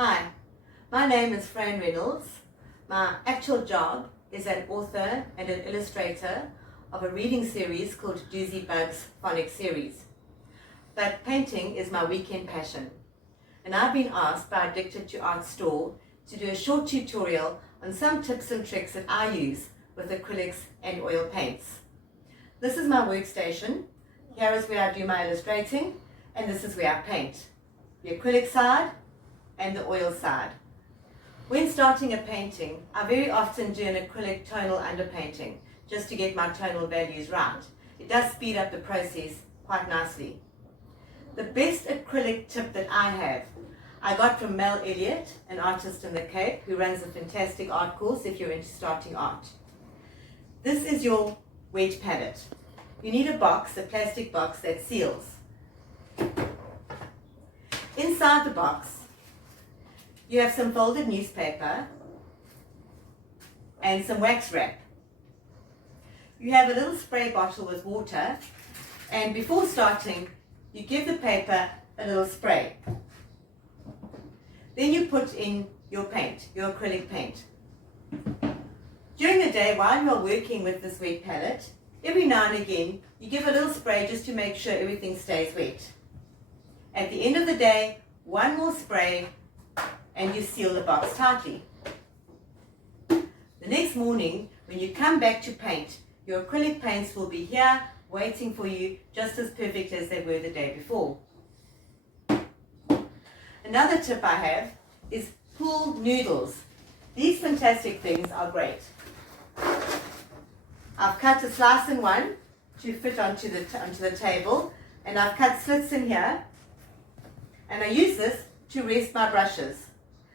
Hi, my name is Fran Reynolds. My actual job is an author and an illustrator of a reading series called Doozy Bug's Phonics Series. But painting is my weekend passion, and I've been asked by Addicted to Art store to do a short tutorial on some tips and tricks that I use with acrylics and oil paints. This is my workstation. Here is where I do my illustrating, and this is where I paint. The acrylic side and the oil side. When starting a painting, I very often do an acrylic tonal underpainting just to get my tonal values right. It does speed up the process quite nicely. The best acrylic tip that I have, I got from Mel Elliott, an artist in the Cape who runs a fantastic art course if you're into starting art. This is your wedge palette. You need a box, a plastic box that seals. Inside the box, you have some folded newspaper and some wax wrap. You have a little spray bottle with water, and before starting, you give the paper a little spray. Then you put in your paint, your acrylic paint. During the day, while you are working with this wet palette, every now and again, you give a little spray just to make sure everything stays wet. At the end of the day, one more spray, and you seal the box tightly. The next morning, when you come back to paint, your acrylic paints will be here waiting for you just as perfect as they were the day before. Another tip I have is pool noodles. These fantastic things are great. I've cut a slice in one to fit onto the table, and I've cut slits in here, and I use this to rest my brushes.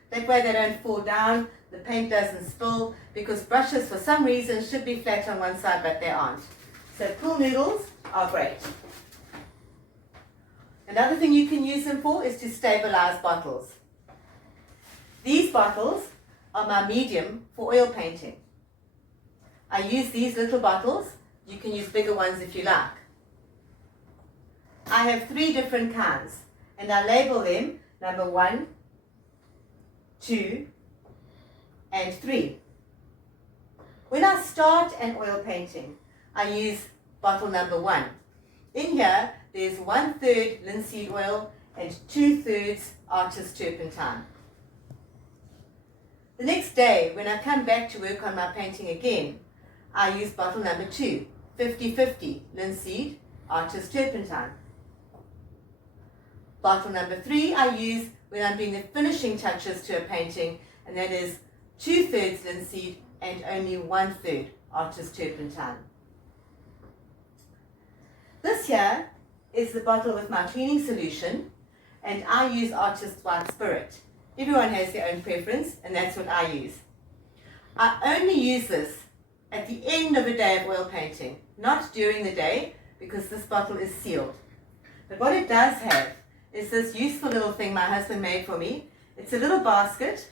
That way they don't fall down, the paint doesn't spill, because brushes for some reason should be flat on one side but they aren't. So pool noodles are great. Another thing you can use them for is to stabilize bottles. These bottles are my medium for oil painting. I use these little bottles. You can use bigger ones if you like. I have 3 different kinds, and I label them number 1, 2, and 3. When I start an oil painting, I use bottle number 1. In here, there's 1/3 linseed oil and 2/3 artist turpentine. The next day, when I come back to work on my painting again, I use bottle number 2, 50-50 linseed, artist turpentine. Bottle number 3 I use when I'm doing the finishing touches to a painting, and that is 2/3 linseed and only 1/3 artist turpentine. This here is the bottle with my cleaning solution, and I use artist white spirit. Everyone has their own preference, and that's what I use. I only use this at the end of a day of oil painting, not during the day, because this bottle is sealed. But what it does have is this useful little thing my husband made for me. It's a little basket,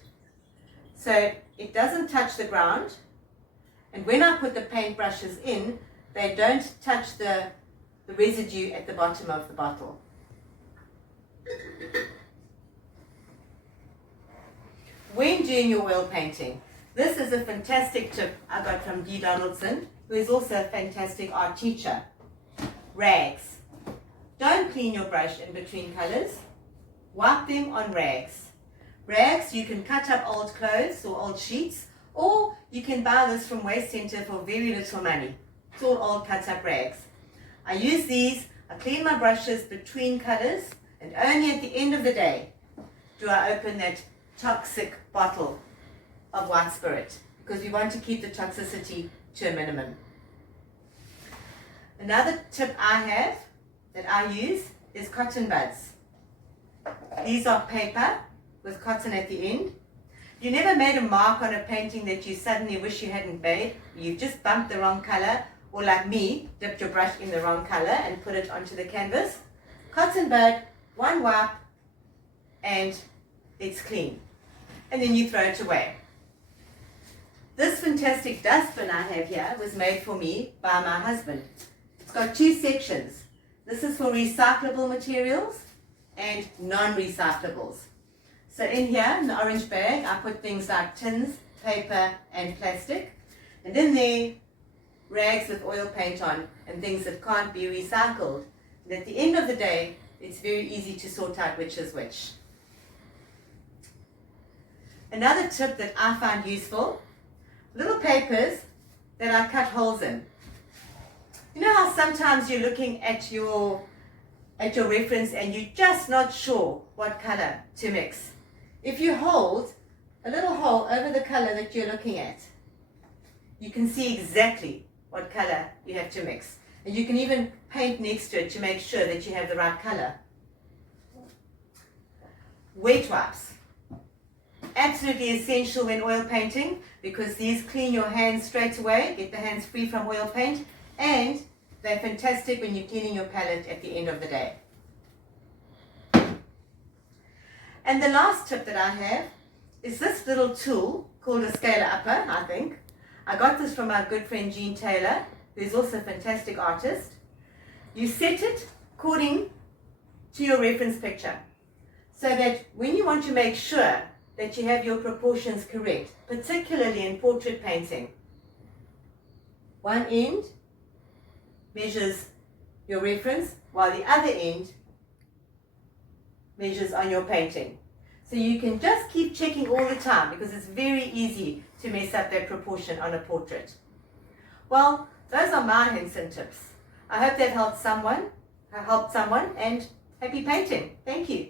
so it doesn't touch the ground, and when I put the paint brushes in, they don't touch the residue at the bottom of the bottle. When doing your oil painting, this is a fantastic tip I got from Dee Donaldson, who is also a fantastic art teacher. Rags. Don't clean your brush in between colors. Wipe them on rags. Rags, you can cut up old clothes or old sheets, or you can buy this from Waste Center for very little money. It's all old cut up rags. I use these, I clean my brushes between colors, and only at the end of the day do I open that toxic bottle of white spirit, because we want to keep the toxicity to a minimum. Another tip I have that I use is cotton buds. These are paper with cotton at the end. You never made a mark on a painting that you suddenly wish you hadn't made. You've just bumped the wrong color, or like me, dipped your brush in the wrong color and put it onto the canvas. Cotton bud, one wipe, and it's clean. And then you throw it away. This fantastic dustbin I have here was made for me by my husband. It's got 2 sections. This is for recyclable materials and non-recyclables. So in here, in the orange bag, I put things like tins, paper and plastic. And in there, rags with oil paint on and things that can't be recycled. And at the end of the day, it's very easy to sort out which is which. Another tip that I find useful, little papers that I cut holes in. You know how sometimes you're looking at your reference and you're just not sure what color to mix. If you hold a little hole over the color that you're looking at, you can see exactly what color you have to mix. And you can even paint next to it to make sure that you have the right color. Wet wipes. Absolutely essential when oil painting because these clean your hands straight away, get the hands free from oil paint, and they're fantastic when you're cleaning your palette at the end of the day. And the last tip that I have is this little tool called a scaler upper, I think. I got this from my good friend Jean Taylor, who's also a fantastic artist. You set it according to your reference picture so that when you want to make sure that you have your proportions correct, particularly in portrait painting, one end measures your reference while the other end measures on your painting. So you can just keep checking all the time because it's very easy to mess up that proportion on a portrait. Well, those are my hints and tips. I hope that helped someone, and happy painting. Thank you.